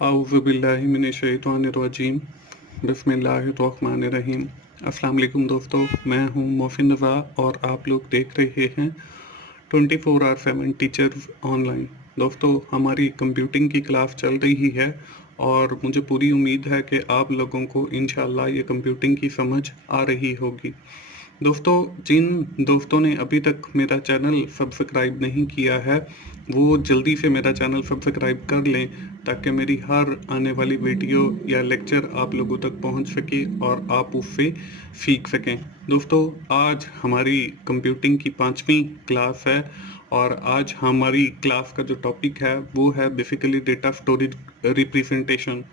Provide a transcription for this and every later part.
औज़ुबिल्लाहिमिनश्शैतानिर्रजीम बिस्मिल्लाहिर्रहमानिर्रहीम। अस्सलाम वालेकुम दोस्तों, मैं हूं मोहसिन रज़ा और आप लोग देख रहे हैं 24/7 टीचर्स ऑनलाइन। दोस्तों, हमारी कंप्यूटिंग की क्लास चल रही है और मुझे पूरी उम्मीद है कि आप लोगों को इंशाअल्लाह ये कंप्यूटिंग की समझ आ रही होगी। दोस्तों, जिन दोस्तों ने अभी तक मेरा चैनल सब्सक्राइब नहीं किया है, वो जल्दी से मेरा चैनल सब्सक्राइब कर लें ताकि मेरी हर आने वाली वीडियो या लेक्चर आप लोगों तक पहुंच सके और आप उससे सीख सकें। दोस्तों, आज हमारी कंप्यूटिंग की 5वीं क्लास है और आज हमारी क्लास का जो टॉपिक है वो है बेसिकली डेटा स्टोरेज रिप्रेजेंटेशन।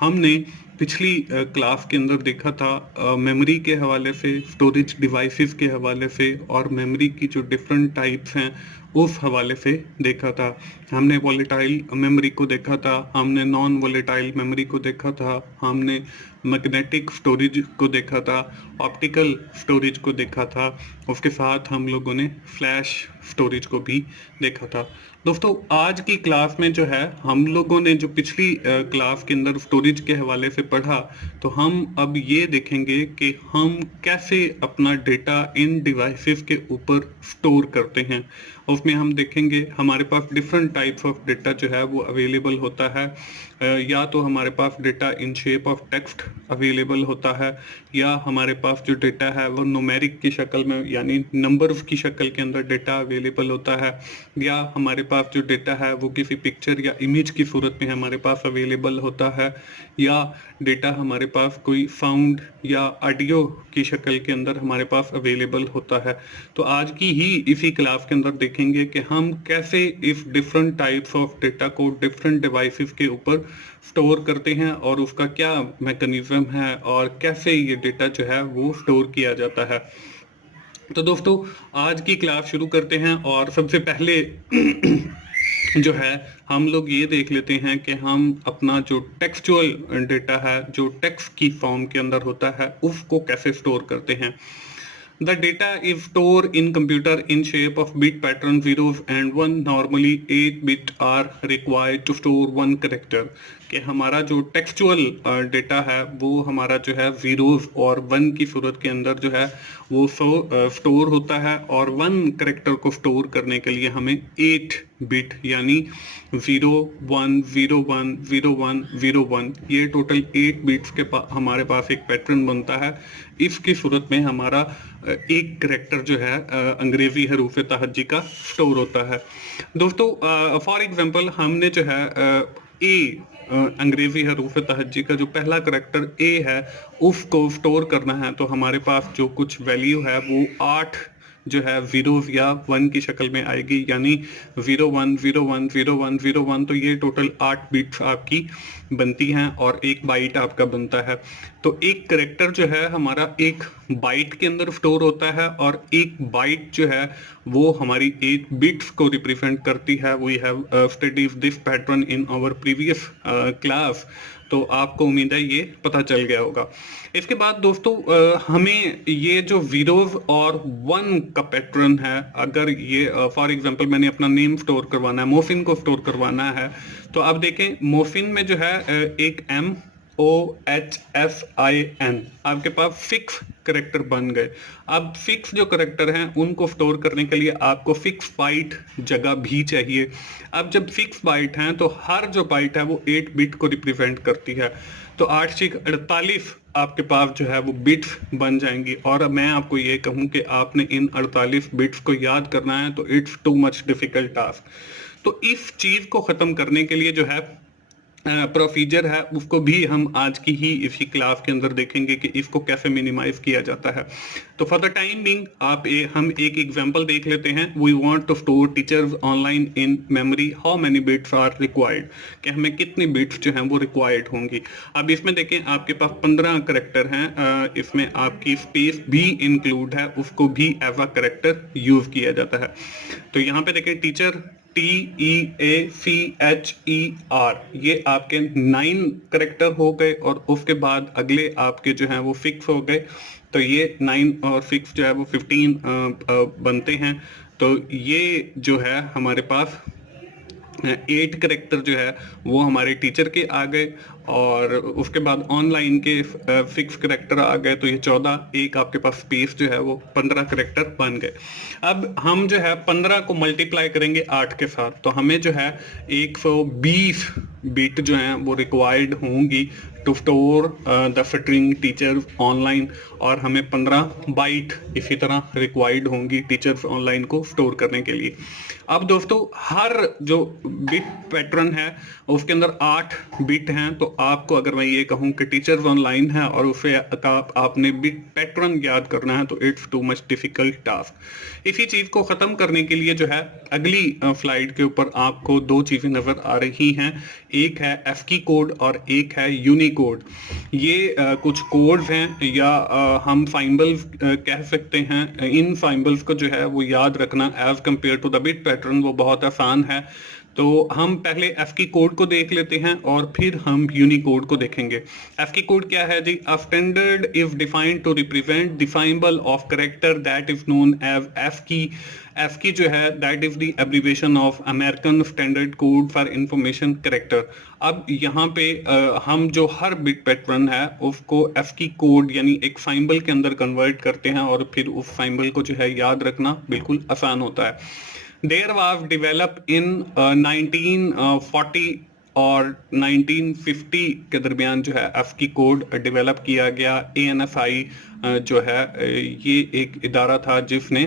हमने पिछली क्लास के अंदर देखा था मेमोरी के हवाले से, स्टोरेज डिवाइसेस के हवाले से और मेमोरी की जो डिफरेंट टाइप्स हैं उस हवाले से देखा था। हमने वोलेटाइल मेमोरी को देखा था, हमने नॉन वोलेटाइल मेमोरी को देखा था, हमने मैग्नेटिक स्टोरेज को देखा था, ऑप्टिकल स्टोरेज को देखा था, उसके साथ हम लोगों ने फ्लैश स्टोरेज को भी देखा था। दोस्तों, आज की क्लास में जो है हम लोगों ने जो पिछली क्लास के अंदर स्टोरेज के हवाले से पढ़ा, तो हम अब ये देखेंगे कि हम कैसे अपना डेटा इन डिवाइसेस के ऊपर स्टोर करते हैं। उसमें हम देखेंगे हमारे पास डिफरेंट टाइप्स ऑफ डेटा जो है वो अवेलेबल होता है। या तो हमारे पास data in shape of text available होता है, या हमारे पास जो डेटा है वो न्यूमेरिक की शक्ल में यानी नंबर्स की शक्ल के अंदर डेटा अवेलेबल होता है, या हमारे पास जो डेटा है वो किसी पिक्चर या इमेज की सूरत में हमारे पास अवेलेबल होता है, या डेटा हमारे पास कोई साउंड या ऑडियो की शक्ल के अंदर हमारे पास अवेलेबल होता है। तो आज की ही इसी क्लास के अंदर देखेंगे कि हम कैसे इस डिफरेंट टाइप्स ऑफ डेटा को डिफरेंट डिवाइसेस के ऊपर स्टोर करते हैं और उसका क्या मैकेनिज्म है और कैसे ये डेटा जो है वो स्टोर किया जाता है। तो दोस्तों, आज की क्लास शुरू करते हैं और सबसे पहले जो है हम लोग ये देख लेते हैं कि हम अपना जो टेक्सचुअल डेटा है, जो टेक्स्ट की फॉर्म के अंदर होता है, उसको कैसे स्टोर करते हैं। The data is stored in computer in shape of bit pattern zeros and one. Normally 8 bit are required to store one character. कि हमारा जो टेक्सचुअल डेटा है वो हमारा जो है जीरोस और वन की सूरत के अंदर जो है वो स्टोर होता है, और वन करेक्टर को स्टोर करने के लिए हमें 8 बिट यानी 01010101 ये टोटल 8 बिट्स के हमारे पास एक पैटर्न बनता है। इसकी सूरत में हमारा एक करेक्टर जो है अंग्रेजी हरूफ तहज्जी का स्टोर होता है। दोस्तों, फॉर एग्जांपल हमने जो है ए अंग्रेजी हरूफ तहज्जी का जो पहला करेक्टर ए है उसको स्टोर करना है, तो हमारे पास जो कुछ वैल्यू है वो 8 जो है जीरोस या वन की शक्ल में आएगी, यानी 01010101। तो ये टोटल 8 बिट्स आपकी बनती हैं और एक बाइट आपका बनता है। तो एक करेक्टर जो है हमारा एक बाइट के अंदर स्टोर होता है और एक बाइट जो है वो हमारी 8 बिट्स को रिप्रेजेंट करती है। We have studied this pattern in our previous class, तो आपको उम्मीद है ये पता चल गया होगा। इसके बाद दोस्तों, हमें ये जो जीरोस और वन का पैटर्न है, अगर ये फॉर एग्जांपल मैंने अपना नेम स्टोर करवाना है, मोहसिन को स्टोर करवाना है, तो आप देखें मोहसिन में जो है एक MOHSIN आपके पास 6 करेक्टर बन गए। अब 6 जो करेक्टर हैं उनको स्टोर करने के लिए आपको 6 बाइट जगह भी चाहिए। अब जब 6 बाइट हैं तो हर जो बाइट है वो 8 बिट को रिप्रेजेंट करती है, तो 8×48 आपके पास जो है वो बिट्स बन जाएंगी। और अब मैं आपको ये कहूँ कि आपने इन 48 बिट्स को याद करना है तो it's too much difficult task. तो इस चीज़ को ख़त्म करने के लिए जो है प्रोसीजर है उसको भी हम आज की ही इसी क्लास के अंदर देखेंगे कि इसको कैसे मिनिमाइज किया जाता है। तो फॉर द टाइम बिंग हम एक एग्जांपल देख लेते हैं। We want to store teachers online in memory, how many bits are required, कि हमें कितनी बिट्स जो हैं वो रिक्वायर्ड होंगी। अब इसमें देखें आपके पास 15 करेक्टर हैं, इसमें आपकी स्पेस भी इंक्लूड है, उसको भी एज अ करेक्टर यूज किया जाता है। तो यहाँ पे देखें टीचर TEACHER ये आपके 9 करेक्टर हो गए और उसके बाद अगले आपके जो हैं वो 6 हो गए, तो ये 9 और 6 जो है वो 15 बनते हैं। तो ये जो है हमारे पास 8 करेक्टर जो है वो हमारे टीचर के आ गए, और उसके बाद ऑनलाइन के फिक्स करेक्टर आ गए, तो ये 14, एक आपके पास स्पेस जो है वो 15 करेक्टर बन गए। अब हम जो है 15 को मल्टीप्लाई करेंगे 8 के साथ, तो हमें जो है 120 बिट जो है वो रिक्वायर्ड होंगी to store the string teacher online, और हमें 15 बाइट इसी तरह रिक्वायर्ड होंगी टीचर्स ऑनलाइन को स्टोर करने के लिए। अब दोस्तों हर जो बिट पैटर्न है उसके अंदर 8 बिट हैं, तो आपको अगर मैं ये कहूँ कि टीचर्स ऑनलाइन है और उसे आपने बिट पैटर्न याद करना है, तो it's too much difficult task. इसी चीज को खत्म करने के लिए जो है अगली स्लाइड के ऊपर आपको दो चीजें नजर आ रही हैं, एक है एस्की कोड और एक है यूनिकोड। ये कुछ कोड्स हैं या हम साइंबल्स कह सकते हैं। इन साइंबल्स को जो है वो याद रखना as compare to the bit pattern वो बहुत आसान है। तो हम पहले एस्की कोड को देख लेते हैं और फिर हम यूनिकोड को देखेंगे। एस्की कोड क्या है जी? A standard is defined to represent the symbol of character that is known as ASCII. ASCII जो है that is the abbreviation of American standard code for information character. अब यहाँ पे हम जो हर बिट पैटर्न है उसको एस्की कोड यानी एक सिंबल के अंदर कन्वर्ट करते हैं, और फिर उस सिंबल को जो है याद रखना बिल्कुल आसान होता है। There was developed in 1940 और 1950 के दरमियान जो है एस्की कोड डेवलप किया गया। ANSI जो है ये एक इदारा था जिसने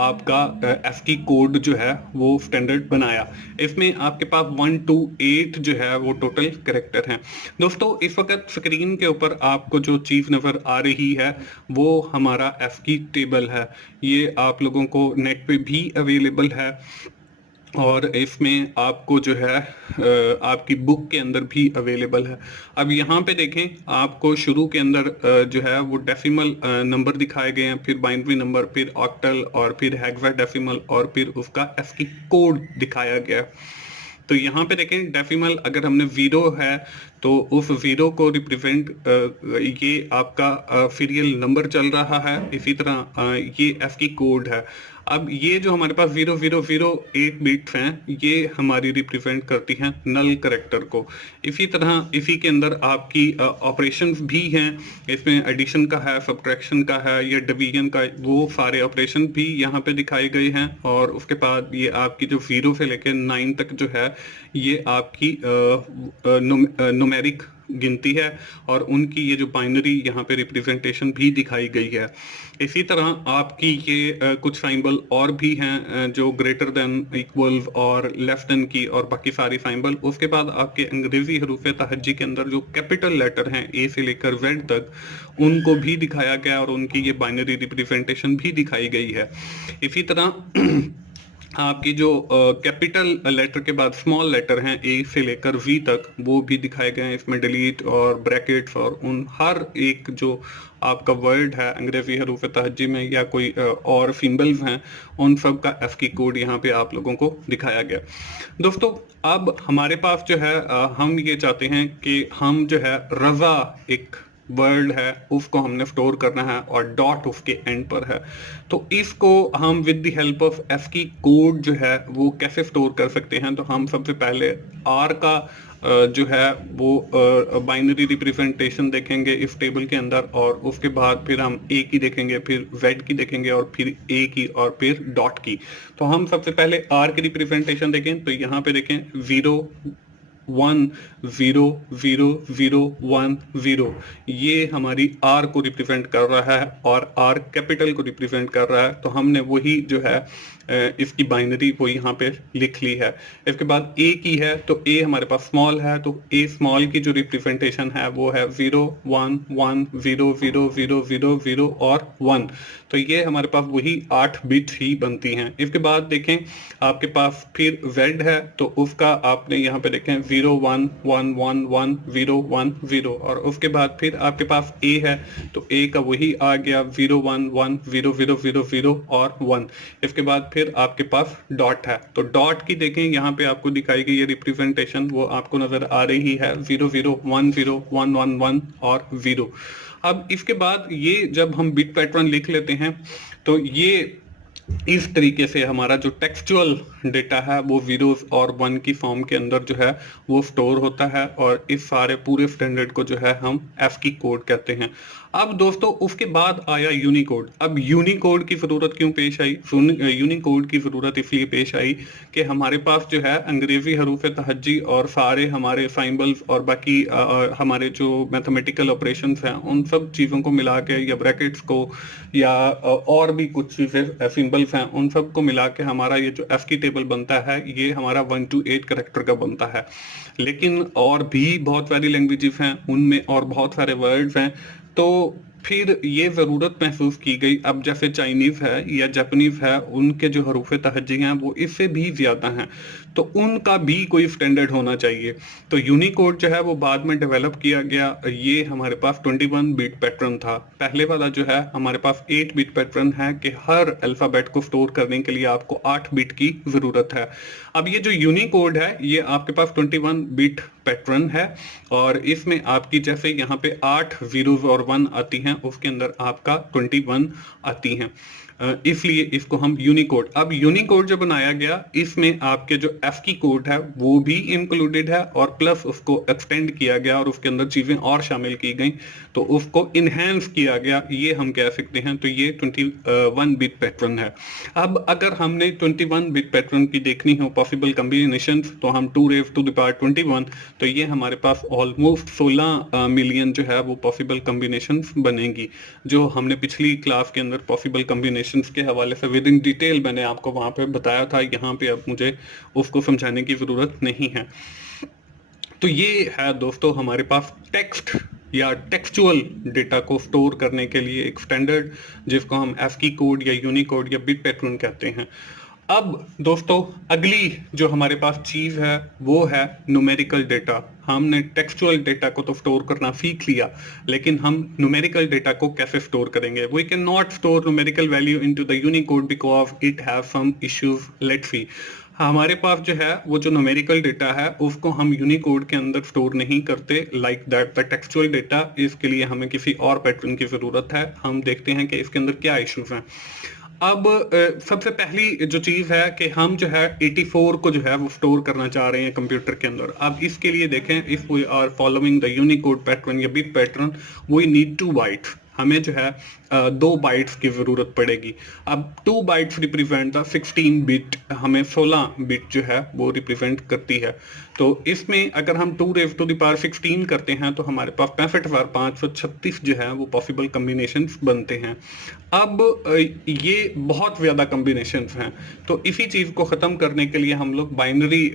आपका एस्की कोड जो है वो स्टैंडर्ड बनाया। इसमें आपके पास 1 to 8 जो है वो टोटल कैरेक्टर हैं। दोस्तों इस वक्त स्क्रीन के ऊपर आपको जो चीज नजर आ रही है वो हमारा एस्की टेबल है। ये आप लोगों को नेट पे भी अवेलेबल है, और इसमें आपको जो है आपकी बुक के अंदर भी अवेलेबल है। अब यहाँ पे देखें, आपको शुरू के अंदर जो है वो डेसिमल नंबर दिखाए गए हैं, फिर बाइनरी नंबर, फिर ऑक्टल, और फिर हेक्साडेसिमल, और फिर उसका एस्की कोड दिखाया गया। तो यहाँ पे देखें डेसिमल अगर हमने 0 है तो उस 0 को रिप्रेजेंट ये आपका सीरियल नंबर चल रहा है। इसी तरह ये एस्की कोड है। अब ये जो हमारे पास 0008 बिट्स हैं ये हमारी रिप्रेजेंट करती हैं नल करेक्टर को। इसी तरह इसी के अंदर आपकी ऑपरेशंस भी हैं, इसमें एडिशन का है, सब्ट्रैक्शन का है या डिवीजन का, वो सारे ऑपरेशन भी यहाँ पे दिखाए गए हैं। और उसके बाद ये आपकी जो 0 से लेकर 9 तक जो है ये आपकी न्यूमेरिक गिनती है, और उनकी ये जो बाइनरी यहाँ पे रिप्रेजेंटेशन भी दिखाई गई है। इसी तरह आपकी ये कुछ सिंबल और भी हैं जो ग्रेटर देन, इक्वल और लेस देन की, और बाकी सारी सिंबल। उसके बाद आपके अंग्रेजी हरूफ तहज्जी के अंदर जो कैपिटल लेटर हैं ए से लेकर जेड तक, उनको भी दिखाया गया और उनकी ये बाइनरी रिप्रेजेंटेशन भी दिखाई गई है। इसी तरह आपकी जो कैपिटल लेटर के बाद स्मॉल लेटर हैं ए से लेकर वी तक, वो भी दिखाए गए हैं। इसमें डिलीट और ब्रैकेट्स और उन हर एक जो आपका वर्ड है अंग्रेजी हरूफ तहज्जी में या कोई और सिंबल्स हैं, उन सब का एस्की कोड यहाँ पे आप लोगों को दिखाया गया। दोस्तों अब हमारे पास जो है हम ये चाहते हैं कि हम जो है रजा एक वर्ड है उसको हमने स्टोर करना है और डॉट उसके एंड पर है। तो इसको हम with the help of ASCII code जो है वो कैसे स्टोर कर सकते हैं? तो हम सबसे पहले आर का जो है वो बाइनरी रिप्रेजेंटेशन देखेंगे इस टेबल के अंदर, और उसके बाद फिर हम ए की देखेंगे, फिर जेड की देखेंगे, और फिर ए की, और फिर डॉट की। तो हम सबसे पहले आर की रिप्रेजेंटेशन देखें, तो यहाँ पे देखें 0 1 0 0 0 1 0, ये हमारी आर को रिप्रेजेंट कर रहा है और आर कैपिटल को रिप्रेजेंट कर रहा है। तो हमने वही जो है इसकी बाइनरी वो यहाँ पे लिख ली है। इसके बाद ए की है, तो ए हमारे पास स्मॉल है, तो ए स्मॉल की जो रिप्रेजेंटेशन है वो है 0 1 1 0 0 0 0 0 और 1। तो ये हमारे पास वही 8 बिट्स ही बनती हैं। इसके बाद देखें आपके पास फिर जेड है, तो उसका आपने यहाँ पे देखें 0 1 1 1 1 0 1 0, और उसके बाद फिर आपके पास ए है, तो ए का वही आ गया 0 1 1 0 0 0 0 और 1। इसके बाद फिर आपके पास डॉट है, तो डॉट की देखें यहाँ पे आपको दिखाई गई ये रिप्रेजेंटेशन वो आपको नजर आ रही है 0 0 1 0 1 1 1 और 0। अब इसके बाद ये जब हम बिट पैटर्न लिख लेते हैं तो ये इस तरीके से हमारा जो टेक्सचुअल डेटा है वो ज़ीरोस और वन की फॉर्म के अंदर जो है वो स्टोर होता है, और इस सारे पूरे स्टैंडर्ड को जो है हम ASCII कोड कहते हैं। अब दोस्तों उसके बाद आया यूनिकोड। अब यूनिकोड की ज़रूरत क्यों पेश आई? यूनिकोड की ज़रूरत इसलिए पेश आई कि हमारे पास जो है अंग्रेज़ी हरूफ तहज्जी और सारे हमारे साइंबल्स और बाकी हमारे जो मैथमेटिकल ऑपरेशंस हैं उन सब चीज़ों को मिला के, या ब्रैकेट्स को, या और भी कुछ चीज़ें सिंबल्स हैं, उन सब को मिला के हमारा ये जो ASCII टेबल बनता है ये हमारा 1 to 8 कैरेक्टर का बनता है। लेकिन और भी बहुत सारी लैंग्वेजेस हैं, उनमें और बहुत सारे वर्ड्स हैं, तो फिर ये ज़रूरत महसूस की गई। अब जैसे चाइनीज़ है या जापानीज़ है, उनके जो हरूफ तहज्जी हैं वो इससे भी ज़्यादा हैं, तो उनका भी कोई स्टैंडर्ड होना चाहिए। तो यूनिकोड जो है वो बाद में डेवलप किया गया। ये हमारे पास 21 बिट पैटर्न था। पहले वाला जो है हमारे पास 8 बिट पैटर्न है कि हर अल्फ़ाबेट को स्टोर करने के लिए आपको 8 बिट की ज़रूरत है। अब ये जो यूनिकोड है ये आपके पास 21 बिट पैटर्न है, और इसमें आपकी जैसे यहाँ पे 8 जीरोस और 1 आती हैं, उसके अंदर आपका 21 आती हैं, इसलिए इसको हम यूनिकोड। अब यूनिकोड जो बनाया गया इसमें आपके जो ASCII कोड है वो भी इंक्लूडेड है, और प्लस उसको एक्सटेंड किया गया और उसके अंदर चीजें और शामिल की गई, तो उसको इनहेंस किया गया, ये हम कह सकते हैं। तो ये 21 बिट पैटर्न है। अब अगर हमने 21 बिट पैटर्न की देखनी हो पॉसिबल कॉम्बिनेशन, तो हम 2 raised to the power 21, तो ये हमारे पास ऑलमोस्ट 16 मिलियन जो है वो पॉसिबल कॉम्बिनेशन बनेगी, जो हमने पिछली क्लास के अंदर पॉसिबल कॉम्बिनेशन के हवाले से विद इन डिटेल मैंने आपको वहां पे बताया था। यहाँ पे अब मुझे उसको समझाने की जरूरत नहीं है। तो ये है दोस्तों हमारे पास टेक्स्ट या टेक्सचुअल डेटा को स्टोर करने के लिए एक स्टैंडर्ड, जिसको हम ASCII कोड या यूनिकोड या बिट पैटर्न कहते हैं। अब दोस्तों अगली जो हमारे पास चीज है वो है न्यूमेरिकल डेटा। हमने टेक्सचुअल डेटा को तो स्टोर करना सीख लिया, लेकिन हम न्यूमेरिकल डेटा को कैसे स्टोर करेंगे? We can not store numerical value into the Unicode because it have some issues. Let's see, हमारे पास जो है वो जो न्यूमेरिकल डेटा है उसको हम यूनिकोड के अंदर स्टोर नहीं करते like that the textual data. इसके लिए हमें किसी और पैटर्न की जरूरत है। हम देखते हैं कि इसके अंदर क्या इश्यूज हैं। अब सबसे पहली जो चीज है कि हम जो है 84 को जो है वो स्टोर करना चाह रहे हैं कंप्यूटर के अंदर। अब इसके लिए देखें, if we are following the Unicode pattern या bit pattern, we need 2 bytes. हमें जो है 2 बाइट्स की जरूरत पड़ेगी। अब 2 बाइट्स रिप्रेजेंट द 16 बिट, हमें 16 बिट जो है वो रिप्रेजेंट करती है। तो इसमें अगर हम 2 raised to the power 16 करते हैं तो हमारे पास 65,536 जो है वो पॉसिबल कॉम्बिनेशन बनते हैं। अब ये बहुत ज्यादा कॉम्बिनेशन हैं, तो इसी चीज को खत्म करने के लिए हम लोग बाइनरी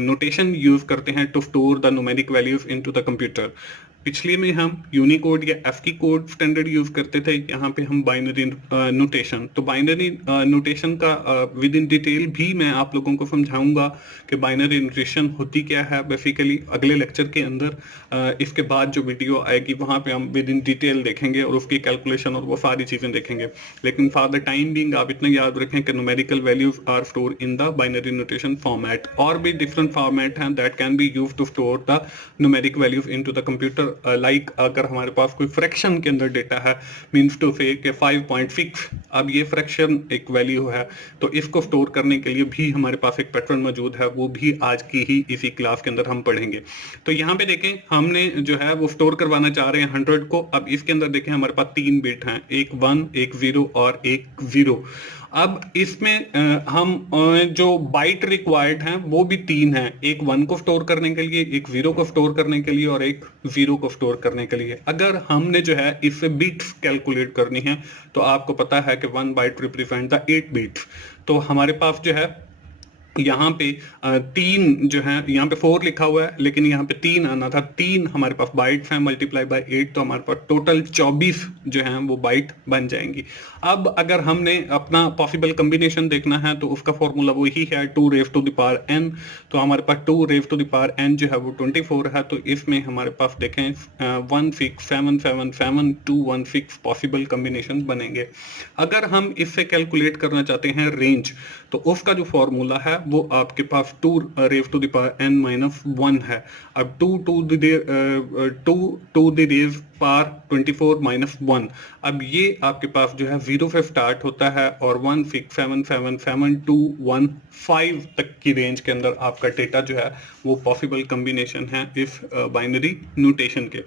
नोटेशन यूज करते हैं to store the numeric values into the computer. पिछले में हम यूनिकोड या ASCII कोड स्टैंडर्ड यूज करते थे, यहाँ पे हम बाइनरी नोटेशन। तो बाइनरी नोटेशन का विद इन डिटेल भी मैं आप लोगों को समझाऊंगा कि बाइनरी नोटेशन होती क्या है बेसिकली अगले लेक्चर के अंदर। इसके बाद जो वीडियो आएगी वहाँ पे हम विद इन डिटेल देखेंगे और उसकी कैलकुलेशन और वो सारी चीजें देखेंगे। लेकिन फॉर द टाइम बीइंग आप इतना याद रखें कि numerical values are store in the binary notation format. और भी डिफरेंट फॉर्मेट हैं that can be used to store the numeric values into the computer. Like अगर हमारे पास कोई फ्रैक्शन के अंदर डेटा है, मींस टू से कि 5.6, अब ये फ्रैक्शन एक वैल्यू है, तो इसको स्टोर करने के लिए भी हमारे पास एक पैटर्न मौजूद है, वो भी आज की ही इसी क्लास के अंदर हम पढ़ेंगे। तो यहाँ पे देखें, हमने जो है वो स्टोर करवाना चाह रहे हैं 100 को। अब इसके अंदर देखें हमारे पास 3 बिट हैं, एक 1, एक 0 और एक 0। अब इसमें हम जो बाइट रिक्वायर्ड हैं वो भी 3 हैं, एक 1 को स्टोर करने के लिए, एक 0 को स्टोर करने के लिए और एक 0 को स्टोर करने के लिए। अगर हमने जो है इससे बिट्स कैलकुलेट करनी है तो आपको पता है कि 1 बाइट रिप्रेजेंट द 8 बिट्स। तो हमारे पास जो है यहाँ पे 3 जो है, यहाँ पे 4 लिखा हुआ है लेकिन यहाँ पे 3 आना था। 3 हमारे पास बाइट्स हैं मल्टीप्लाई बाय 8, तो हमारे पास टोटल 24 जो है वो बाइट बन जाएंगी। अब अगर हमने अपना पॉसिबल कॉम्बिनेशन देखना है तो उसका फॉर्मूला वही है 2 raised to the power n। तो हमारे पास 2 raised to the power n जो है वो 24 है। तो इसमें हमारे पास देखें 167777216 पॉसिबल कॉम्बिनेशन बनेंगे। अगर हम इससे कैलकुलेट करना चाहते हैं रेंज, तो उसका जो फॉर्मूला है वो आपके पास 2 रेव टू द पावर n-1 है। अब 2 टू द रेव पावर 24-1, अब ये आपके पास जो है 0 से स्टार्ट होता है और 16777215 तक की रेंज के अंदर आपका डेटा जो है वो पॉसिबल कम्बिनेशन है इस बाइनरी नोटेशन के।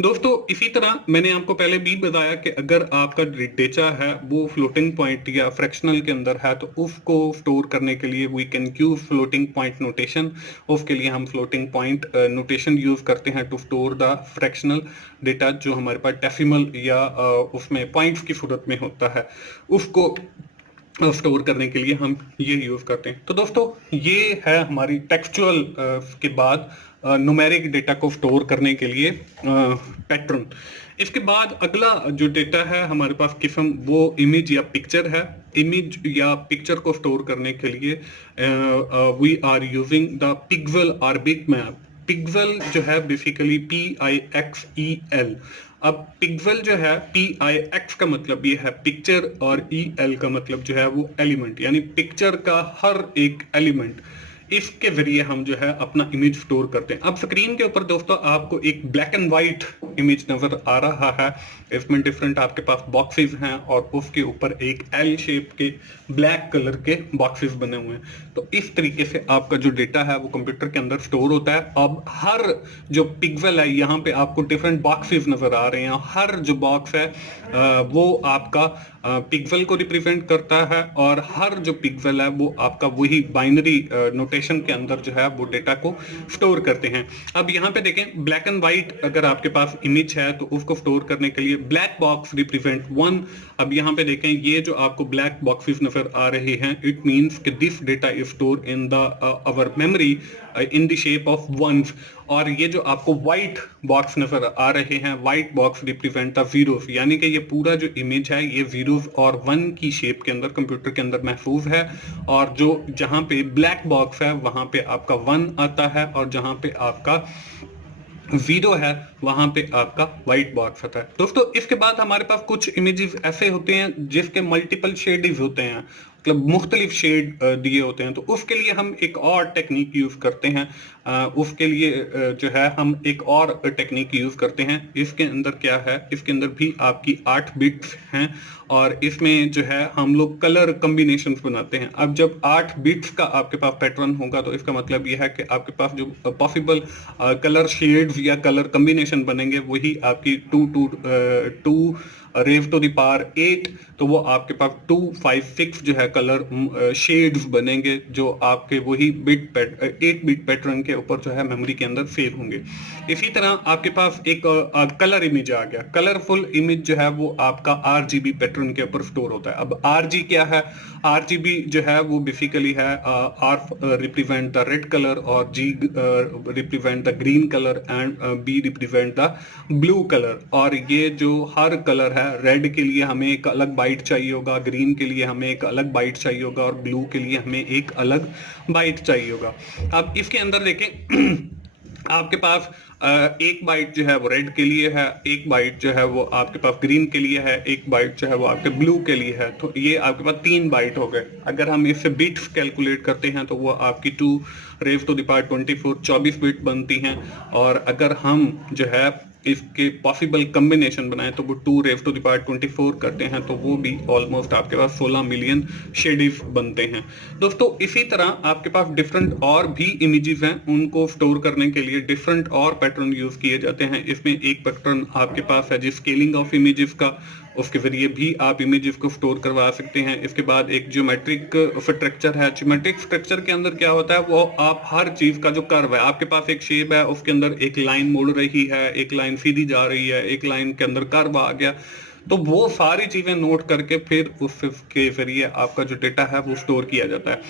दोस्तों इसी तरह मैंने आपको पहले भी बताया कि अगर आपका डेटा है वो फ्लोटिंग पॉइंट या फ्रैक्शनल के अंदर है तो उसको स्टोर करने के लिए we can use floating point notation. उसके लिए हम फ्लोटिंग पॉइंट नोटेशन यूज करते हैं to store the fractional data जो हमारे पास डेसिमल या उसमें पॉइंट्स की सूरत में होता है, उसको स्टोर करने के लिए हम ये यूज करते हैं। तो दोस्तों ये है हमारी टेक्सचुअल के बाद न्यूमेरिक डेटा को स्टोर करने के लिए पैटर्न। इसके बाद अगला जो डेटा है हमारे पास किस्म वो इमेज या पिक्चर है। इमेज या पिक्चर को स्टोर करने के लिए we are using the pixel और बिटमैप। पिक्सेल जो है बेसिकली PIXEL। अब पिक्सेल जो है PIX का मतलब ये है पिक्चर और EL का मतलब जो है वो एलिमेंट, यानी पिक्चर का हर एक एलिमेंट, इसके जरिए हम जो है अपना इमेज स्टोर करते हैं। अब स्क्रीन के ऊपर दोस्तों आपको एक ब्लैक एंड व्हाइट इमेज नजर आ रहा है। इसमें डिफरेंट आपके पास बॉक्सेस हैं और उसके ऊपर एक एल शेप के ब्लैक कलर के बॉक्सेस बने हुए हैं। तो इस तरीके से आपका जो डेटा है वो कंप्यूटर के अंदर स्टोर होता है। अब हर जो पिक्सेल है यहाँ पे आपको डिफरेंट बॉक्सेस नजर आ रहे हैं। हर जो बॉक्स है वो आपका पिक्सेल को रिप्रेजेंट करता है और हर जो पिक्सेल है वो आपका वही बाइनरी नोटेशन के अंदर जो है वो डेटा को स्टोर करते हैं। अब यहाँ पे देखें ब्लैक एंड व्हाइट अगर आपके पास इमेज है तो उसको स्टोर करने के लिए ब्लैक बॉक्स रिप्रेजेंट 1। अब यहाँ पे देखें ये जो आपको ब्लैक बॉक्सेस नजर आ रहे हैं, इट मींस कि this data is store in the our memory in the shape of ones. और ये जो आपको व्हाइट बॉक्स नजर आ रहे हैं, white box represent the zeros, यानी कि ये पूरा जो इमेज है ये जीरोस और 1 की शेप के अंदर कंप्यूटर के अंदर महफूज है। और जो जहां पे ब्लैक बॉक्स है वहां पे आपका 1 आता है और जहां पे आपका 0 है वहां पे आपका व्हाइट बॉक्स आता है। दोस्तों इसके बाद हमारे पास कुछ इमेजेस ऐसे होते हैं जिसके मल्टीपल शेड्स होते हैं, मतलब मुख्तलिफ शेड दिए होते हैं। तो उसके लिए हम एक और टेक्निक यूज करते हैं। उसके लिए जो है हम एक और टेक्निक यूज करते हैं। इसके अंदर क्या है, इसके अंदर भी आपकी 8 बिट्स हैं और इसमें जो है हम लोग कलर कॉम्बिनेशन बनाते हैं। अब जब 8 बिट्स का आपके पास पैटर्न होगा तो इसका मतलब यह है कि आपके पास जो पॉसिबल कलर शेड्स या कलर कॉम्बिनेशन बनेंगे वही आपकी 2 रेव टू द पावर 8, तो वो आपके पास 256 जो है कलर शेड्स बनेंगे जो आपके वही 8 बिट पैटर्न के ऊपर जो है मेमोरी के अंदर सेव होंगे। इसी तरह आपके पास एक कलर इमेज आ गया। कलरफुल इमेज जो है वो आपका RGB पैटर्न के ऊपर स्टोर होता है। अब RG क्या है? RGB जो है वो बेसिकली है R represent the red colour और G represent the green colour and B represent the blue colour. और ये जो हर कलर है, रेड के लिए हमें एक अलग बाइट चाहिए होगा, ग्रीन के लिए हमें एक अलग बाइट चाहिए होगा और ब्लू के लिए हमें एक अलग बाइट चाहिए होगा। अब इसके अंदर देखें आपके पास एक बाइट जो है वो रेड के लिए है, एक बाइट जो है वो आपके पास ग्रीन के लिए है, एक बाइट जो है वो आपके ब्लू के लिए है। तो ये आपके पास 3 बाइट हो गए। अगर हम इससे बिट्स कैलकुलेट करते हैं तो वो आपकी 2 रेव टू द पावर 24 24 बिट बनती हैं। और अगर हम जो है इसके पॉसिबल कॉम्बिनेशन बनाएं तो वो 2 रेव टू द पावर 24 करते हैं, तो वो भी ऑलमोस्ट आपके पास 16 मिलियन शेड्स बनते हैं। दोस्तों इसी तरह आपके पास डिफरेंट और भी इमेजेस हैं, उनको स्टोर करने के लिए डिफरेंट और पैटर्न यूज किए जाते हैं। इसमें एक पैटर्न आपके पास है जिस स्केलिंग ऑफ इमेजेस का, उसके जरिए भी आप इमेजेस को स्टोर करवा सकते हैं। इसके बाद एक ज्योमेट्रिक स्ट्रक्चर है। ज्योमेट्रिक स्ट्रक्चर के अंदर क्या होता है, वो आप हर चीज का जो कर्व है, आपके पास एक शेप है उसके अंदर एक लाइन मुड़ रही है, एक लाइन सीधी जा रही है, एक लाइन के अंदर कर्व आ गया, तो वो सारी चीजें नोट करके फिर उसके जरिए आपका जो डेटा है वो स्टोर किया जाता है।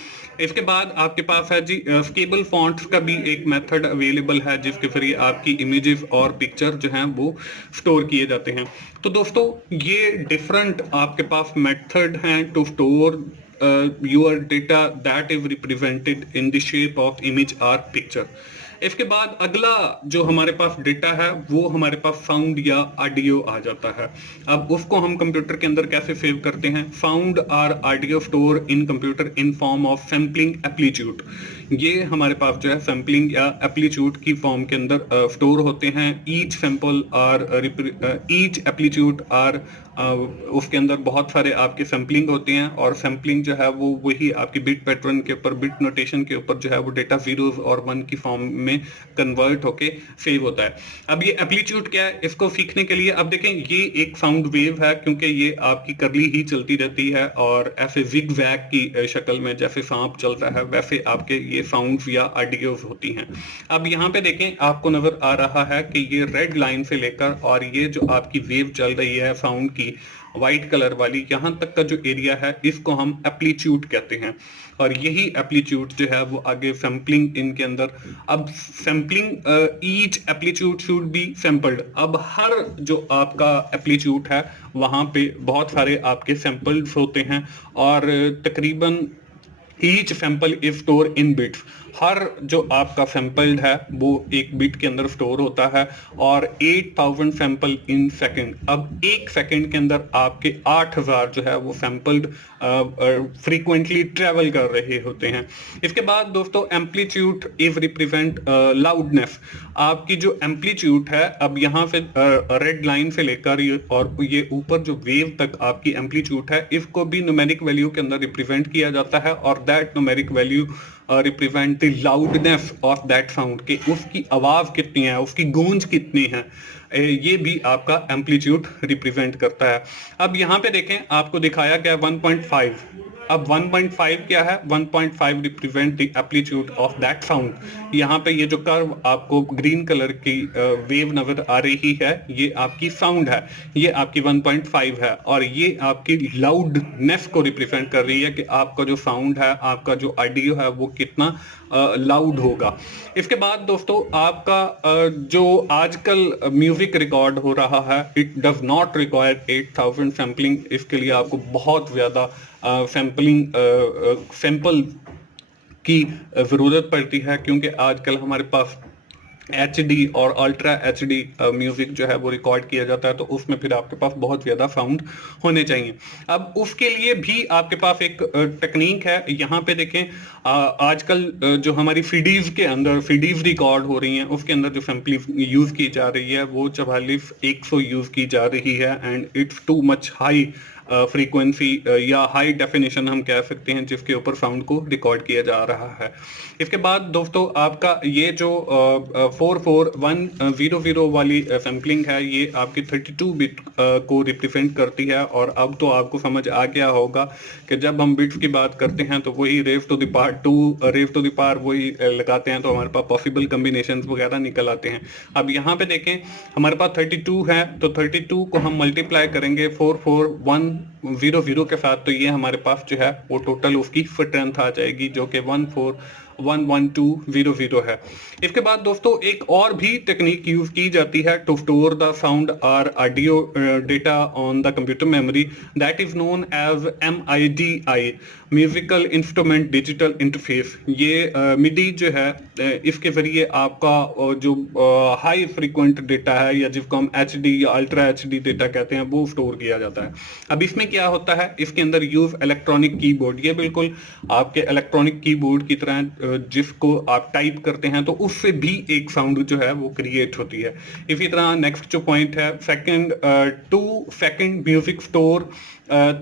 इसके बाद आपके पास है जी स्केबल फॉन्ट्स का भी एक मेथड अवेलेबल है जिसके जरिए आपकी इमेजेस और पिक्चर जो हैं वो स्टोर किए जाते हैं। तो दोस्तों ये डिफरेंट आपके पास मेथड हैं to store your data that is represented in the shape of image or picture। इसके बाद अगला जो हमारे पास डेटा है वो हमारे पास साउंड या ऑडियो आ जाता है। अब उसको हम कंप्यूटर के अंदर कैसे सेव करते हैं? साउंड और audio store in computer in form of sampling aptitude. ये हमारे पास जो है सैम्पलिंग या एप्लीट्यूड की फॉर्म के अंदर स्टोर होते हैं। ईच सैंपल और ईच एप्लीट्यूड और उसके अंदर बहुत सारे आपके सैम्पलिंग होते हैं, और सैम्पलिंग जो है वो वही आपकी बिट पैटर्न के ऊपर, बिट नोटेशन के ऊपर जो है वो डेटा 0 और 1 की फॉर्म में कन्वर्ट होके सेव होता है। अब ये एप्लीट्यूड क्या है, इसको सीखने के लिए अब देखें, ये एक साउंड वेव है क्योंकि ये आपकी करली ही चलती रहती है और ऐसे जिग जैग की शक्ल में, जैसे सांप चलता है वैसे आपके ये साउंड्स या ऑडियोज होती हैं। अब यहाँ पे देखें, आपको नजर आ रहा है कि ये रेड लाइन से लेकर और ये जो आपकी वेव चल रही है साउंड की व्हाइट कलर वाली, यहाँ तक का जो एरिया है इसको हम एप्लीट्यूड कहते हैं, और यही एप्लीट्यूड जो है वो आगे सैम्पलिंग इनके अंदर। अब sampling each aptitude should be sampled. अब हर जो आपका एप्लीट्यूड है वहां पे बहुत सारे आपके सैंपल्स होते हैं, और तकरीबन each sample is store in bits. हर जो आपका सैंपल्ड है वो एक बिट के अंदर स्टोर होता है, और 8000 सैंपल इन सेकंड। अब एक सेकंड के अंदर आपके 8000 जो है वो सैंपल्ड फ्रीक्वेंटली ट्रेवल कर रहे होते हैं। इसके बाद दोस्तों, एम्पलीट्यूड इज रिप्रेजेंट लाउडनेस। आपकी जो एम्पलीट्यूड है, अब यहाँ से रेड लाइन से लेकर और ये ऊपर जो वेव तक आपकी एम्पलीट्यूड है, इसको भी न्यूमेरिक वैल्यू के अंदर रिप्रेजेंट किया जाता है, और that numeric value represent the loudness of that sound, कि उसकी आवाज कितनी है, उसकी गूंज कितनी है, ये भी आपका एम्पलीट्यूड रिप्रेजेंट करता है। अब यहाँ पे देखें, आपको दिखाया गया 1.5। अब 1.5 क्या है? 1.5 represent the amplitude of that sound. यहाँ पे ये जो कर्व आपको ग्रीन कलर की वेव नजर आ रही है, ये आपकी साउंड है, ये आपकी 1.5 है, और ये आपकी लाउडनेस को रिप्रेजेंट कर रही है कि आपका जो साउंड है, आपका जो ऑडियो है वो कितना लाउड होगा। इसके बाद दोस्तों, आपका जो आजकल म्यूजिक रिकॉर्ड हो रहा है, it does not require 8000 sampling. इसके लिए आपको बहुत ज्यादा सैंपल की ज़रूरत पड़ती है, क्योंकि आजकल हमारे पास HD और अल्ट्रा HD म्यूजिक जो है वो रिकॉर्ड किया जाता है, तो उसमें फिर आपके पास बहुत ज़्यादा साउंड होने चाहिए। अब उसके लिए भी आपके पास एक टेक्निक है। यहाँ पे देखें, आजकल जो हमारी सीडीज के अंदर सीडीज रिकॉर्ड हो रही हैं, उसके अंदर जो सैम्पलिंग यूज़ की जा रही है वो 44-100 यूज़ की जा रही है, and it's too much high frequency या हाई डेफिनेशन हम कह सकते हैं, जिसके ऊपर साउंड को रिकॉर्ड किया जा रहा है। इसके बाद दोस्तों, आपका ये जो 44100 वाली सैम्पलिंग है, ये आपकी 32 बिट को रिप्रेजेंट करती है। और अब तो आपको समझ आ गया होगा कि जब हम बिट्स की बात करते हैं तो वही रेव टू द पावर 2 रेव टू द पावर वही लगाते हैं, तो हमारे पास पॉसिबल कम्बिनेशन वगैरह निकल आते हैं। अब यहाँ पे देखें, हमारे पास 32 है, तो 32 को हम मल्टीप्लाई करेंगे 44100 के साथ, तो ये हमारे पास जो है वो टोटल उसकी स्ट्रेंथ आ जाएगी, जो कि 1411200 है। इसके बाद दोस्तों, एक और भी टेक्निक यूज की जाती है टू स्टोर द साउंड और audio data on the computer memory, that is known as MIDI, musical instrument digital interface. ये मिडी जो है, इसके जरिए आपका जो हाई फ्रीक्वेंट डेटा है, या जिसको हम HD या अल्ट्रा HD डेटा कहते हैं, वो स्टोर किया जाता है। अब इसमें क्या होता है, इसके अंदर यूज इलेक्ट्रॉनिक कीबोर्ड। ये बिल्कुल आपके इलेक्ट्रॉनिक कीबोर्ड की तरह जिसको आप टाइप करते हैं तो उससे भी एक साउंड जो है वो क्रिएट होती है। इसी तरह नेक्स्ट जो पॉइंट है, 2 सेकंड म्यूजिक स्टोर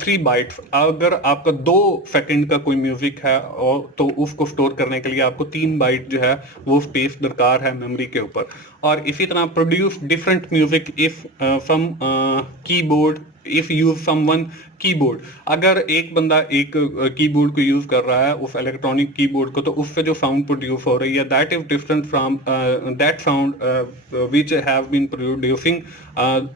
3 बाइट्स। अगर आपका 2 सेकंड का कोई म्यूजिक है और तो उसको स्टोर करने के लिए आपको 3 बाइट जो है वो स्पेस दरकार है मेमोरी के ऊपर। और इसी तरह produce different music if some keyboard if use someone keyboard. अगर एक बंदा एक कीबोर्ड को यूज कर रहा है, उस इलेक्ट्रॉनिक कीबोर्ड को, तो उससे जो साउंड प्रोड्यूस हो रही है, that is different from that sound which have been producing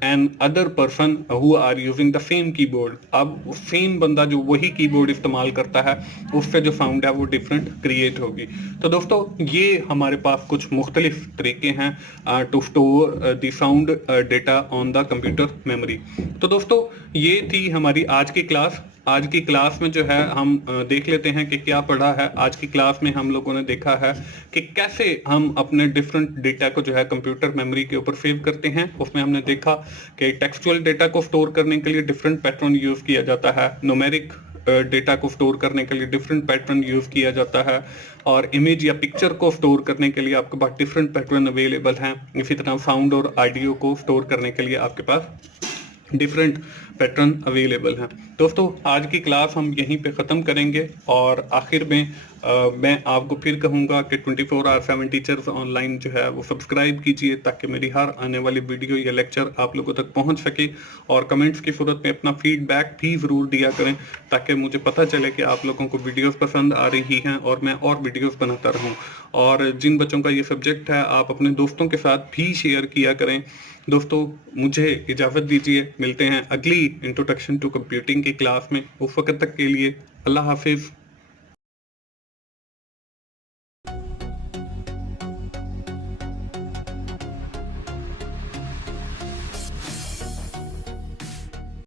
another person who are using the same keyboard. अब सेम बंदा जो वही कीबोर्ड इस्तेमाल करता है, उससे जो साउंड है वो डिफरेंट क्रिएट होगी। तो दोस्तों, ये हमारे पास कुछ मुख्तलिफ तरीके हैं to store the sound data on the computer memory. तो दोस्तों ये थी हमारी आज की क्लास। आज की क्लास में जो है हम देख लेते हैं कि क्या पढ़ा है। आज की क्लास में हम लोगों ने देखा है कि कैसे हम अपने डिफरेंट डेटा को जो है कंप्यूटर मेमोरी के ऊपर सेव करते हैं। उसमें हमने देखा कि टेक्सचुअल डेटा को स्टोर करने के लिए डिफरेंट पैटर्न यूज किया जाता है, न्यूमेरिक डेटा को स्टोर करने के लिए डिफरेंट पैटर्न यूज किया जाता है, और इमेज या पिक्चर को स्टोर करने के लिए आपके पास डिफरेंट पैटर्न अवेलेबल हैं। इसी तरह साउंड और ऑडियो को स्टोर करने के लिए आपके पास डिफरेंट पैटर्न अवेलेबल हैं। दोस्तों आज की क्लास हम यहीं पे ख़त्म करेंगे, और आखिर में मैं आपको फिर कहूँगा कि 24/7 टीचर्स ऑनलाइन जो है वो सब्सक्राइब कीजिए, ताकि मेरी हर आने वाली वीडियो या लेक्चर आप लोगों तक पहुँच सके। और कमेंट्स की सूरत में अपना फीडबैक भी ज़रूर दिया करें, ताकि मुझे पता चले कि आप लोगों को वीडियोस पसंद आ रही हैं और मैं और वीडियोस बनाता रहूं। और जिन बच्चों का ये सब्जेक्ट है आप अपने दोस्तों के साथ भी शेयर किया करें। दोस्तों मुझे इजाज़त दीजिए, मिलते हैं अगली इंट्रोडक्शन टू कंप्यूटिंग की क्लास में। उस वक्त तक के लिए अल्लाह हाफिज़।